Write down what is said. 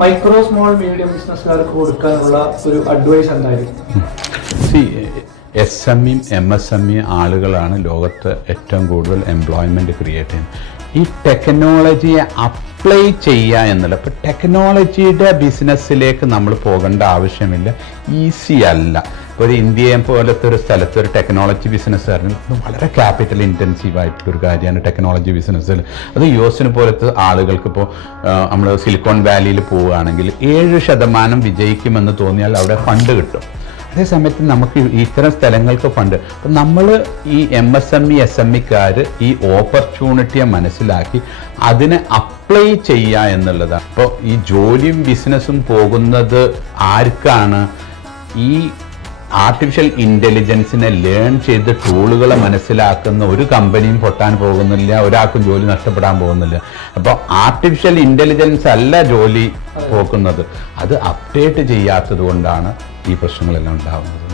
Micro small medium ബിസിനസ്സുകാർക്ക് കൊടുക്കാനുള്ള ഒരു advice എന്തായിരിക്കും സി എസ് എം ഇയും എം എസ് എം ഇ ആളുകളാണ് ലോകത്ത് ഏറ്റവും കൂടുതൽ എംപ്ലോയ്മെന്റ് ക്രിയേറ്റ് ചെയ്യുന്നത്. ഈ ടെക്നോളജിയെ അപ്ലൈ ചെയ്യുക എന്നുള്ള ഇപ്പോൾ ടെക്നോളജിയുടെ ബിസിനസ്സിലേക്ക് നമ്മൾ പോകേണ്ട ആവശ്യമില്ല. ഈസി അല്ല. ഒരു ഇന്ത്യയെ പോലത്തെ ഒരു സ്ഥലത്ത് ഒരു ടെക്നോളജി ബിസിനസ് ആയിരുന്നു വളരെ ക്യാപിറ്റൽ ഇന്റൻസീവ് ആയിട്ടുള്ളൊരു കാര്യമാണ് ടെക്നോളജി ബിസിനസ്സിൽ അത് യു എസിനെ പോലത്തെ ആളുകൾക്ക് ഇപ്പോൾ നമ്മൾ സിലിക്കോൺ വാലിയിൽ പോവുകയാണെങ്കിൽ ഏഴ് ശതമാനം വിജയിക്കുമെന്ന് തോന്നിയാൽ അവിടെ ഫണ്ട് കിട്ടും. അതേ സമയത്ത് നമുക്ക് ഇത്തരം സ്ഥലങ്ങൾക്ക് ഫണ്ട് അപ്പം നമ്മൾ ഈ M S M E S M ഇക്കാർ ഈ ഓപ്പർച്യൂണിറ്റിയെ മനസ്സിലാക്കി അതിനെ അപ്ലൈ ചെയ്യുക എന്നുള്ളതാണ്. അപ്പോൾ ഈ ജോലിയും ബിസിനസ്സും പോകുന്നത് ആർക്കാണ്? ഈ ആർട്ടിഫിഷ്യൽ ഇന്റലിജൻസിനെ ലേൺ ചെയ്ത് ടൂളുകളെ മനസ്സിലാക്കുന്ന ഒരു കമ്പനിയും പൊട്ടാൻ പോകുന്നില്ല ഒരാൾക്കും ജോലി നഷ്ടപ്പെടാൻ പോകുന്നില്ല. അപ്പോൾ ആർട്ടിഫിഷ്യൽ ഇന്റലിജൻസ് അല്ല ജോലി പോക്കുന്നത്. അത് അപ്ഡേറ്റ് ചെയ്യാത്തത് കൊണ്ടാണ് ഈ പ്രശ്നങ്ങളെല്ലാം ഉണ്ടാകുന്നത്